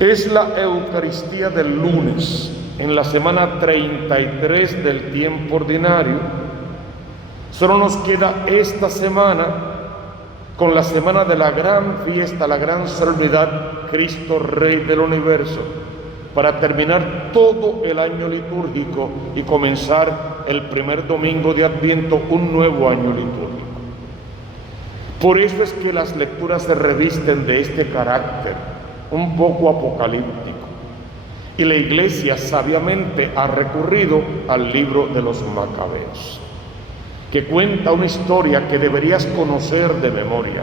Es la Eucaristía del lunes, en la semana 33 del tiempo ordinario. Solo nos queda esta semana con la semana de la gran fiesta, la gran solemnidad, Cristo Rey del Universo, para terminar todo el año litúrgico y comenzar el primer domingo de Adviento un nuevo año litúrgico. Por eso es que las lecturas se revisten de este carácter un poco apocalíptico, y la Iglesia sabiamente ha recurrido al libro de los Macabeos, que cuenta una historia que deberías conocer de memoria.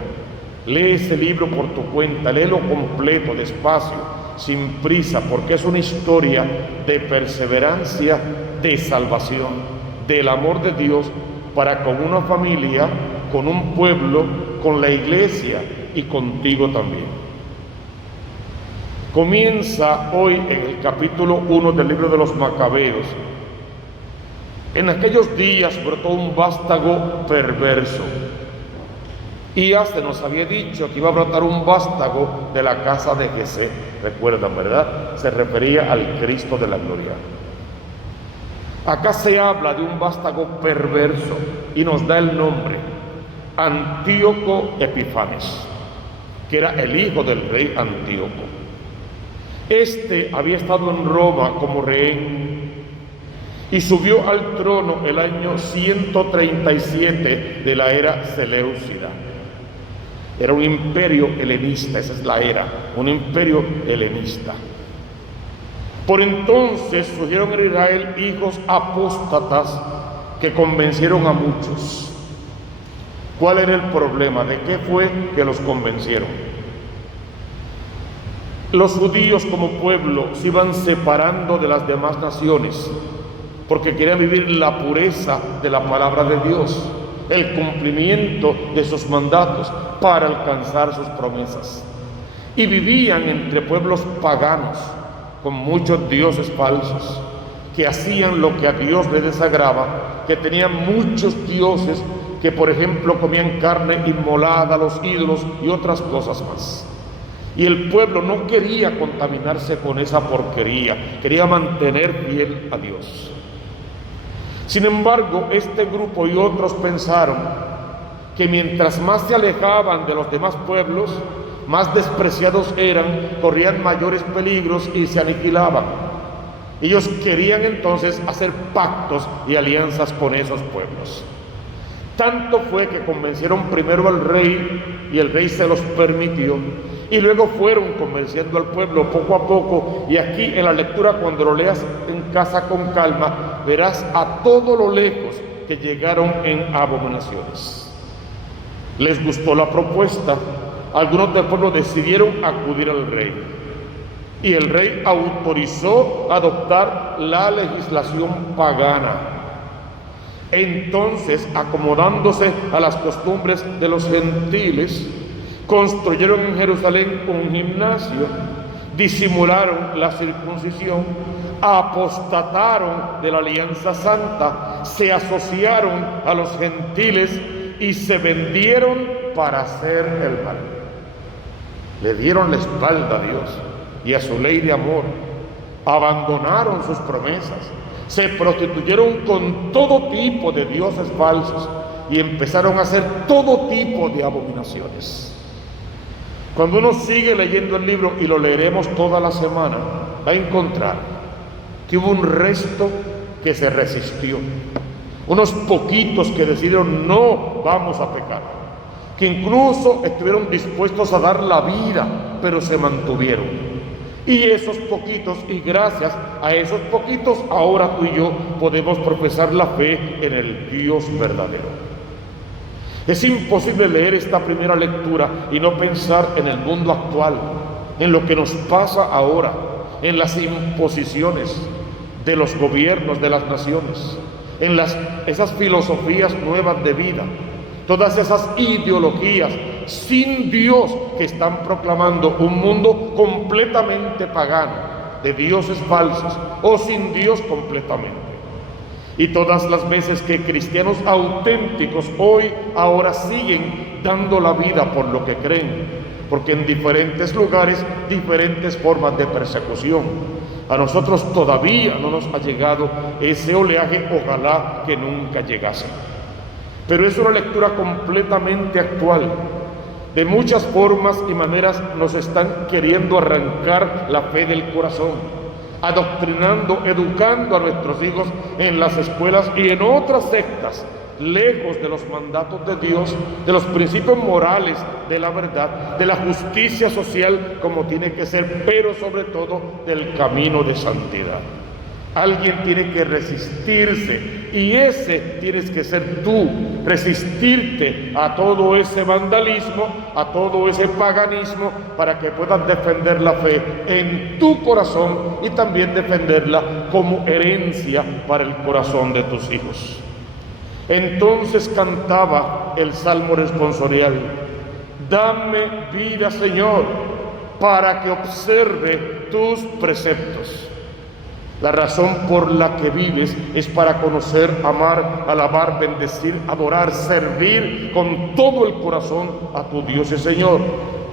Lee ese libro por tu cuenta, léelo completo, despacio, sin prisa, porque es una historia de perseverancia, de salvación, del amor de Dios para con una familia, con un pueblo, con la Iglesia y contigo también. Comienza hoy en el capítulo 1 del libro de los Macabeos. En aquellos días brotó un vástago perverso. Y ya se nos había dicho que iba a brotar un vástago de la casa de Jesé. Recuerdan, ¿verdad? Se refería al Cristo de la gloria. Acá se habla de un vástago perverso y nos da el nombre: Antíoco Epifanes, que era el hijo del rey Antíoco. Este había estado en Roma como rehén y subió al trono el año 137 de la era Seleucida. Era un imperio helenista, esa es la era, un imperio helenista. Por entonces surgieron en Israel hijos apóstatas que convencieron a muchos. ¿Cuál era el problema? ¿De qué fue que los convencieron? Los judíos como pueblo se iban separando de las demás naciones porque querían vivir la pureza de la palabra de Dios, el cumplimiento de sus mandatos para alcanzar sus promesas. Y vivían entre pueblos paganos con muchos dioses falsos que hacían lo que a Dios le desagraba, que tenían muchos dioses que, por ejemplo, comían carne inmolada a los ídolos y otras cosas más. Y el pueblo no quería contaminarse con esa porquería, quería mantener fiel a Dios. Sin embargo, este grupo y otros pensaron que mientras más se alejaban de los demás pueblos, más despreciados eran, corrían mayores peligros y se aniquilaban. Ellos querían entonces hacer pactos y alianzas con esos pueblos. Tanto fue que convencieron primero al rey, y el rey se los permitió, y luego fueron convenciendo al pueblo poco a poco. Y aquí en la lectura, cuando lo leas en casa con calma, verás a todo lo lejos que llegaron en abominaciones. Les gustó la propuesta. Algunos del pueblo decidieron acudir al rey, y el rey autorizó adoptar la legislación pagana. Entonces, acomodándose a las costumbres de los gentiles, construyeron en Jerusalén un gimnasio, disimularon la circuncisión, apostataron de la alianza santa, se asociaron a los gentiles y se vendieron para hacer el mal. Le dieron la espalda a Dios y a su ley de amor, abandonaron sus promesas, se prostituyeron con todo tipo de dioses falsos y empezaron a hacer todo tipo de abominaciones. Cuando uno sigue leyendo el libro, y lo leeremos toda la semana, va a encontrar que hubo un resto que se resistió, unos poquitos que decidieron no vamos a pecar, que incluso estuvieron dispuestos a dar la vida, pero se mantuvieron. Y esos poquitos, y gracias a esos poquitos, ahora tú y yo podemos profesar la fe en el Dios verdadero. Es imposible leer esta primera lectura y no pensar en el mundo actual, en lo que nos pasa ahora, en las imposiciones de los gobiernos de las naciones, en esas filosofías nuevas de vida, todas esas ideologías sin Dios que están proclamando un mundo completamente pagano, de dioses falsos o sin Dios completamente. Y todas las veces que cristianos auténticos ahora siguen dando la vida por lo que creen, porque en diferentes lugares, diferentes formas de persecución. A nosotros todavía no nos ha llegado ese oleaje, ojalá que nunca llegase. Pero es una lectura completamente actual. De muchas formas y maneras nos están queriendo arrancar la fe del corazón, adoctrinando, educando a nuestros hijos en las escuelas y en otras sectas, lejos de los mandatos de Dios, de los principios morales, de la verdad, de la justicia social como tiene que ser, pero sobre todo del camino de santidad. Alguien tiene que resistirse, y ese tienes que ser tú, resistirte a todo ese vandalismo, a todo ese paganismo, para que puedas defender la fe en tu corazón y también defenderla como herencia para el corazón de tus hijos. Entonces cantaba el Salmo responsorial: dame vida, Señor, para que observe tus preceptos. La razón por la que vives es para conocer, amar, alabar, bendecir, adorar, servir con todo el corazón a tu Dios y Señor.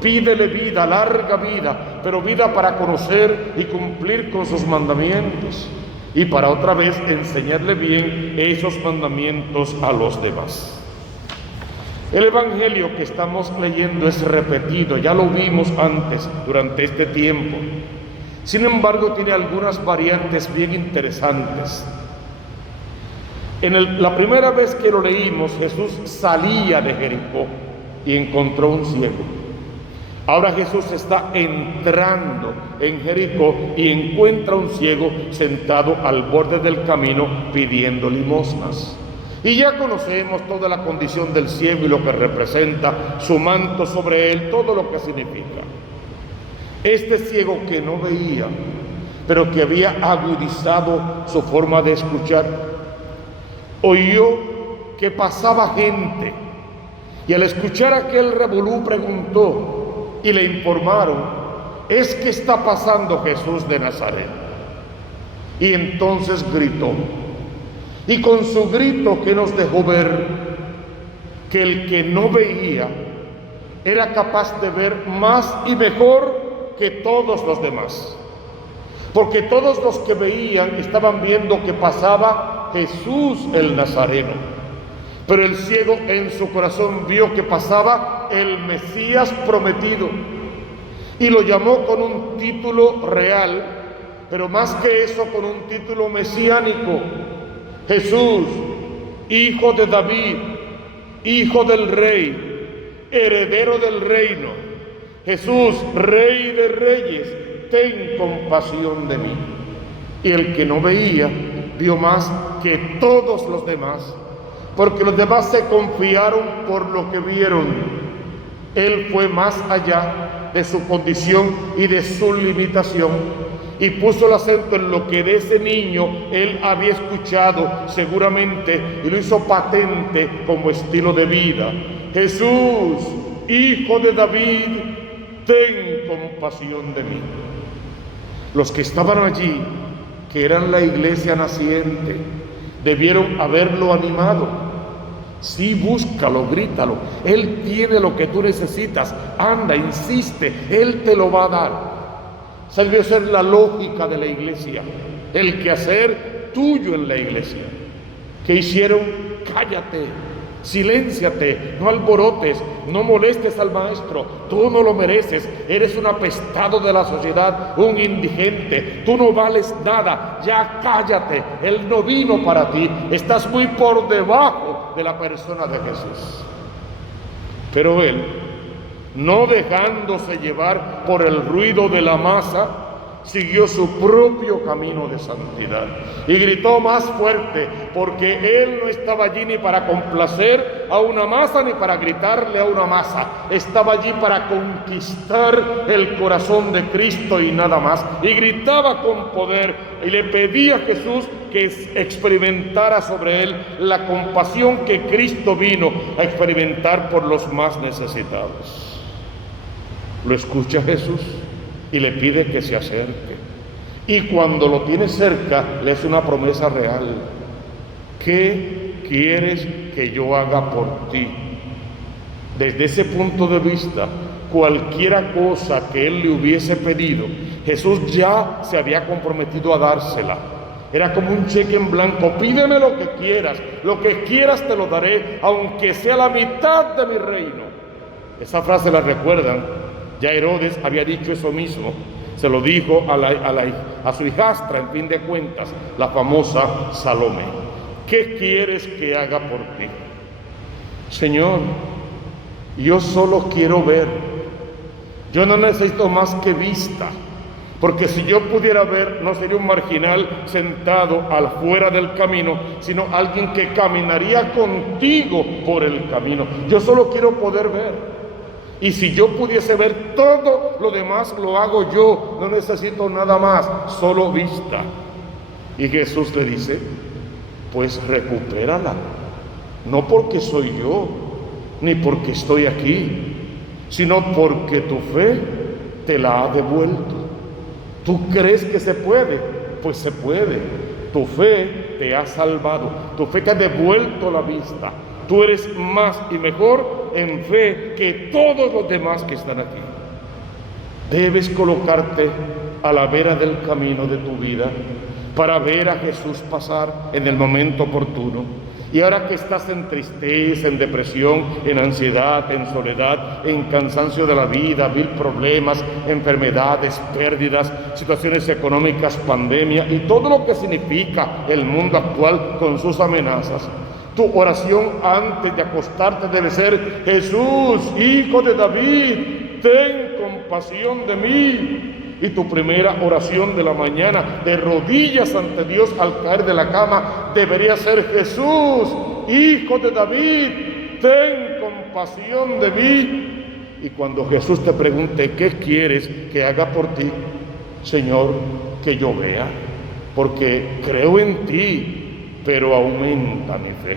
Pídele vida, larga vida, pero vida para conocer y cumplir con sus mandamientos, y para otra vez enseñarle bien esos mandamientos a los demás. El Evangelio que estamos leyendo es repetido, ya lo vimos antes durante este tiempo. Sin embargo, tiene algunas variantes bien interesantes. La primera vez que lo leímos, Jesús salía de Jericó y encontró un ciego. Ahora Jesús está entrando en Jericó y encuentra un ciego sentado al borde del camino pidiendo limosnas. Y ya conocemos toda la condición del ciego y lo que representa, su manto sobre él, todo lo que significa. Este ciego que no veía, pero que había agudizado su forma de escuchar, oyó que pasaba gente, y al escuchar aquel revolú preguntó, y le informaron: ¿es que está pasando Jesús de Nazaret? Y entonces gritó, y con su grito que nos dejó ver que el que no veía era capaz de ver más y mejor que todos los demás, porque todos los que veían estaban viendo que pasaba Jesús el Nazareno, pero el ciego en su corazón vio que pasaba el Mesías prometido y lo llamó con un título real, pero más que eso, con un título mesiánico: Jesús, hijo de David, hijo del rey, heredero del reino. Jesús, Rey de Reyes, ten compasión de mí. Y el que no veía, vio más que todos los demás, porque los demás se confiaron por lo que vieron. Él fue más allá de su condición y de su limitación, y puso el acento en lo que de ese niño él había escuchado seguramente, y lo hizo patente como estilo de vida. Jesús, hijo de David, ten compasión de mí. Los que estaban allí, que eran la iglesia naciente, debieron haberlo animado. Sí, búscalo, grítalo. Él tiene lo que tú necesitas. Anda, insiste, Él te lo va a dar. Esa debió ser la lógica de la iglesia, el quehacer tuyo en la iglesia. ¿Qué hicieron? Cállate. Silénciate, no alborotes, no molestes al maestro, tú no lo mereces, eres un apestado de la sociedad, un indigente, tú no vales nada, ya cállate, él no vino para ti, estás muy por debajo de la persona de Jesús. Pero él, no dejándose llevar por el ruido de la masa, siguió su propio camino de santidad y gritó más fuerte, porque él no estaba allí ni para complacer a una masa ni para gritarle a una masa, estaba allí para conquistar el corazón de Cristo y nada más, y gritaba con poder y le pedía a Jesús que experimentara sobre él la compasión que Cristo vino a experimentar por los más necesitados. ¿Lo escucha Jesús? Y le pide que se acerque. Y cuando lo tiene cerca, le hace una promesa real. ¿Qué quieres que yo haga por ti? Desde ese punto de vista, cualquiera cosa que él le hubiese pedido, Jesús ya se había comprometido a dársela. Era como un cheque en blanco: pídeme lo que quieras te lo daré, aunque sea la mitad de mi reino. Esa frase la recuerdan. Ya Herodes había dicho eso mismo. Se lo dijo a su hijastra, en fin de cuentas, la famosa Salomé. ¿Qué quieres que haga por ti? Señor, yo solo quiero ver. Yo no necesito más que vista, porque si yo pudiera ver, no sería un marginal sentado afuera del camino, sino alguien que caminaría contigo por el camino. Yo solo quiero poder ver. Y si yo pudiese ver, todo lo demás lo hago yo. No necesito nada más, solo vista. Y Jesús le dice: pues recupérala. No porque soy yo, ni porque estoy aquí, sino porque tu fe te la ha devuelto. ¿Tú crees que se puede? Pues se puede. Tu fe te ha salvado, tu fe te ha devuelto la vista. Tú eres más y mejor en fe que todos los demás que están aquí. Debes colocarte a la vera del camino de tu vida para ver a Jesús pasar en el momento oportuno. Y ahora que estás en tristeza, en depresión, en ansiedad, en soledad, en cansancio de la vida, mil problemas, enfermedades, pérdidas, situaciones económicas, pandemia y todo lo que significa el mundo actual con sus amenazas, tu oración antes de acostarte debe ser: Jesús, Hijo de David, ten compasión de mí. Y tu primera oración de la mañana, de rodillas ante Dios al caer de la cama, debería ser: Jesús, Hijo de David, ten compasión de mí. Y cuando Jesús te pregunte: ¿qué quieres que haga por ti? Señor, que yo vea, porque creo en ti, pero aumenta mi fe.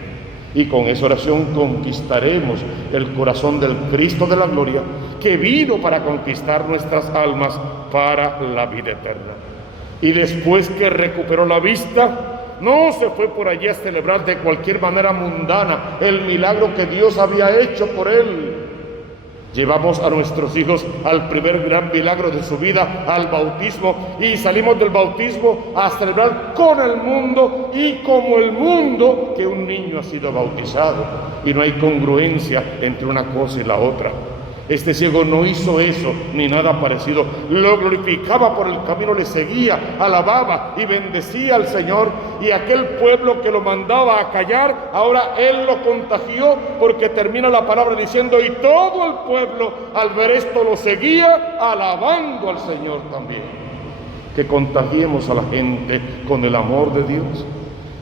Y con esa oración conquistaremos el corazón del Cristo de la gloria, que vino para conquistar nuestras almas para la vida eterna. Y después que recuperó la vista, no se fue por allí a celebrar de cualquier manera mundana el milagro que Dios había hecho por él. Llevamos a nuestros hijos al primer gran milagro de su vida, al bautismo, y salimos del bautismo a celebrar con el mundo y como el mundo que un niño ha sido bautizado. Y no hay congruencia entre una cosa y la otra. Este ciego no hizo eso ni nada parecido. Lo glorificaba por el camino, le seguía, alababa y bendecía al Señor. Y aquel pueblo que lo mandaba a callar, ahora él lo contagió, porque termina la palabra diciendo: y todo el pueblo al ver esto lo seguía, alabando al Señor también. Que contagiemos a la gente con el amor de Dios,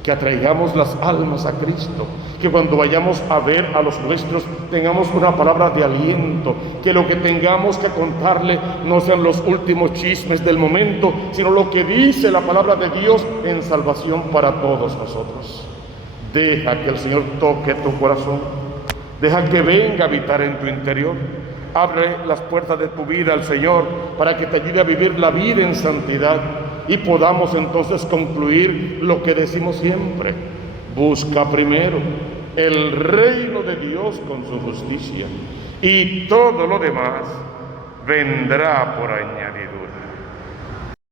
que atraigamos las almas a Cristo, que cuando vayamos a ver a los nuestros tengamos una palabra de aliento, que lo que tengamos que contarle no sean los últimos chismes del momento, sino lo que dice la palabra de Dios en salvación para todos nosotros. Deja que el Señor toque tu corazón, deja que venga a habitar en tu interior. Abre las puertas de tu vida al Señor para que te ayude a vivir la vida en santidad y podamos entonces concluir lo que decimos siempre: busca primero el reino de Dios con su justicia, y todo lo demás vendrá por añadidura.